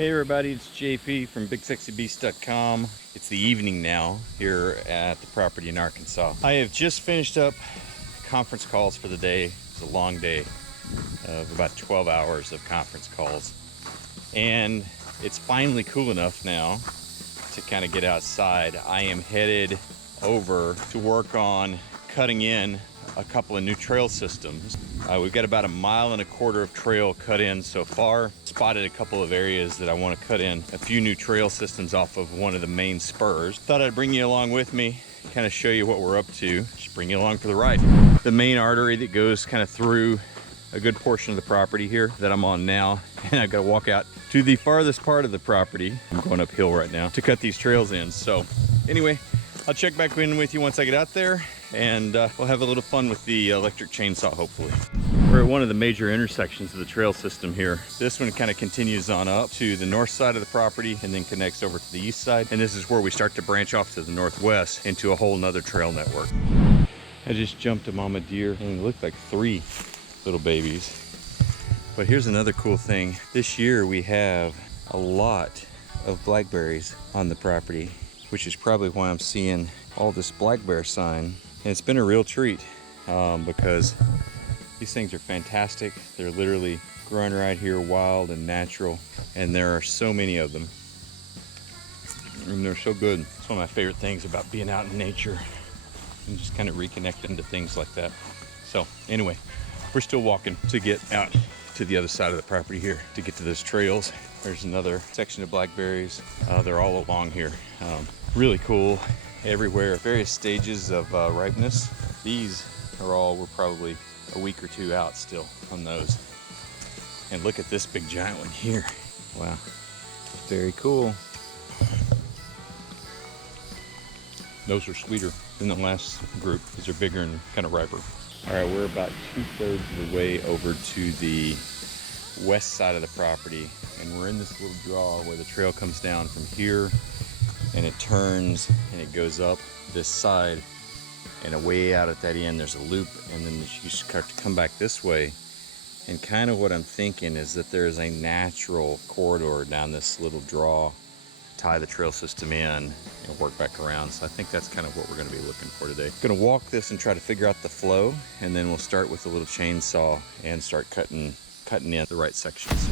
Hey everybody, it's JP from BigSexyBeast.com. It's the evening now here at the property in Arkansas. I have just finished up conference calls for the day. It's a long day of about 12 hours of conference calls. And it's finally cool enough now to kind of get outside. I am headed over to work on cutting in a couple of new trail systems. We've got about 1.25 miles of trail cut in so far. Spotted a couple of areas that I want to cut in a few new trail systems off of one of the main spurs. Thought I'd bring you along with me, kind of show you what we're up to. Just bring you along for the ride. The main artery that goes kind of through a good portion of the property here that I'm on now, and I've got to walk out to the farthest part of the property. I'm going uphill right now to cut these trails in. So anyway, I'll check back in with you once I get out there, and we'll have a little fun with the electric chainsaw, hopefully. We're at one of the major intersections of the trail system here. This one kind of continues on up to the north side of the property and then connects over to the east side. And this is where we start to branch off to the northwest into a whole nother trail network. I just jumped a mama deer and it looked like 3 little babies. But here's another cool thing. This year we have a lot of blackberries on the property, which is probably why I'm seeing all this black bear sign. And it's been a real treat because these things are fantastic. They're literally growing right here, wild and natural, and there are so many of them. And they're so good. It's one of my favorite things about being out in nature and just kind of reconnecting to things like that. So anyway, we're still walking to get out to the other side of the property here to get to those trails. There's another section of blackberries. They're all along here. Really cool everywhere. Various stages of ripeness. These are all, we're probably a week or 2 out still on those. And look at this big giant one here. Wow, very cool. Those are sweeter than the last group because they're bigger and kind of riper. All right, we're about 2/3 of the way over to the west side of the property, and we're in this little draw where the trail comes down from here and it turns and it goes up this side, and away out at that end there's a loop, and then you start to come back this way. And kind of what I'm thinking is that there's a natural corridor down this little draw, tie the trail system in and work back around. So I think that's kind of what we're going to be looking for today. Going to walk this and try to figure out the flow, and then we'll start with a little chainsaw and start cutting in the right sections.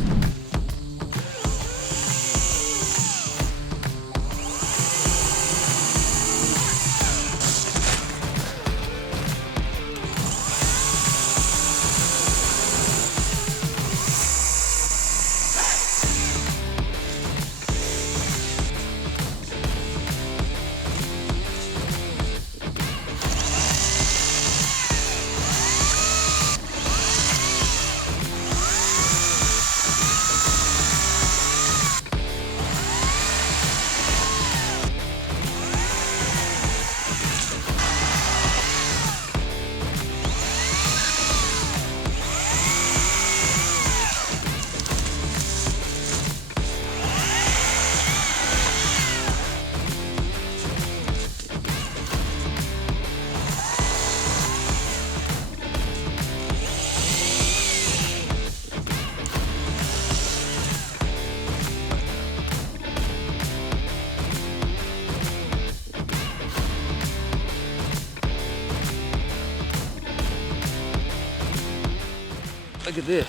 Look at this.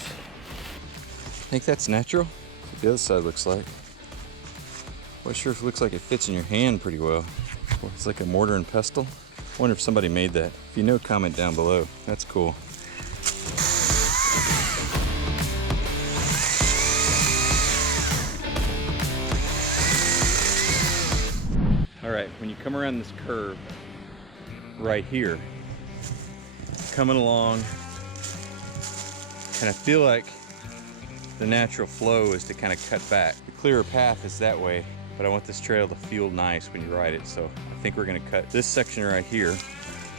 Think that's natural? That's what the other side looks like. Well, sure looks like it fits in your hand pretty well. It's like a mortar and pestle. I wonder if somebody made that. If you know, comment down below. That's cool. All right, when you come around this curve right here, coming along, and I feel like the natural flow is to kind of cut back. The clearer path is that way, but I want this trail to feel nice when you ride it. So I think we're gonna cut this section right here.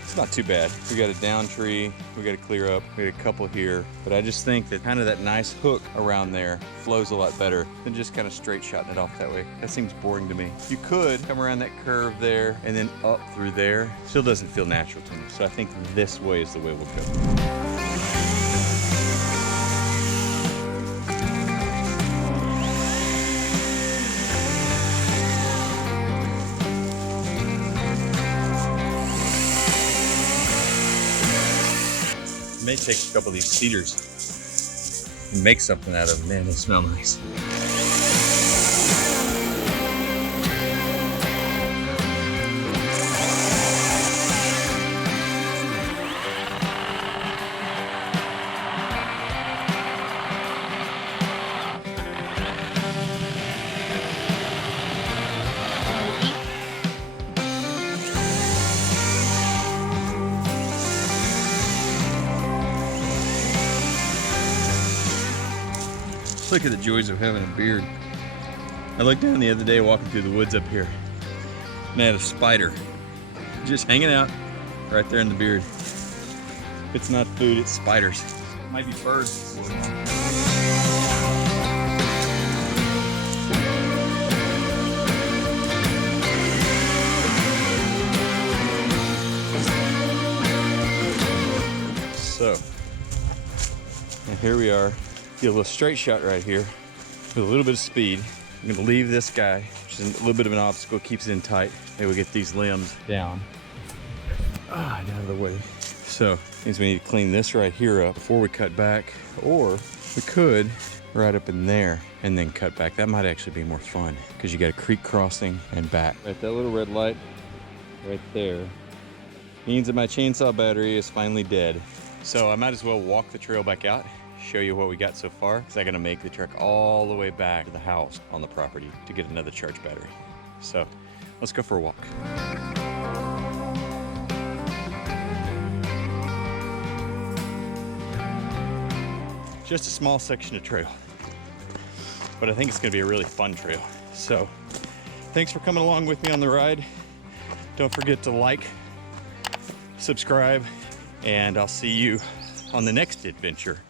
It's not too bad. We got a down tree, we got to clear up, we got a couple here, but I just think that kind of that nice hook around there flows a lot better than just kind of straight shotting it off that way. That seems boring to me. You could come around that curve there and then up through there. Still doesn't feel natural to me. So I think this way is the way we'll go. may take a couple of these cedars and make something out of them. Man, they smell nice. Look at the joys of having a beard. I looked down the other day walking through the woods up here and I had a spider just hanging out right there in the beard. It's not food, it's spiders. It might be birds. So, and here we are. Get a little straight shot right here with a little bit of speed. I'm gonna leave this guy, which is a little bit of an obstacle, keeps it in tight. Maybe we'll get these limbs down out of the way. So, means we need to clean this right here up before we cut back, or we could right up in there and then cut back. That might actually be more fun because you got a creek crossing and back. Right, that little red light right there means that my chainsaw battery is finally dead. So I might as well walk the trail back out, show you what we got so far, because I gotta make the trek all the way back to the house on the property to get another charge battery. So let's go for a walk. Just a small section of trail, but I think it's gonna be a really fun trail. So thanks for coming along with me on the ride. Don't forget to like, subscribe, and I'll see you on the next adventure.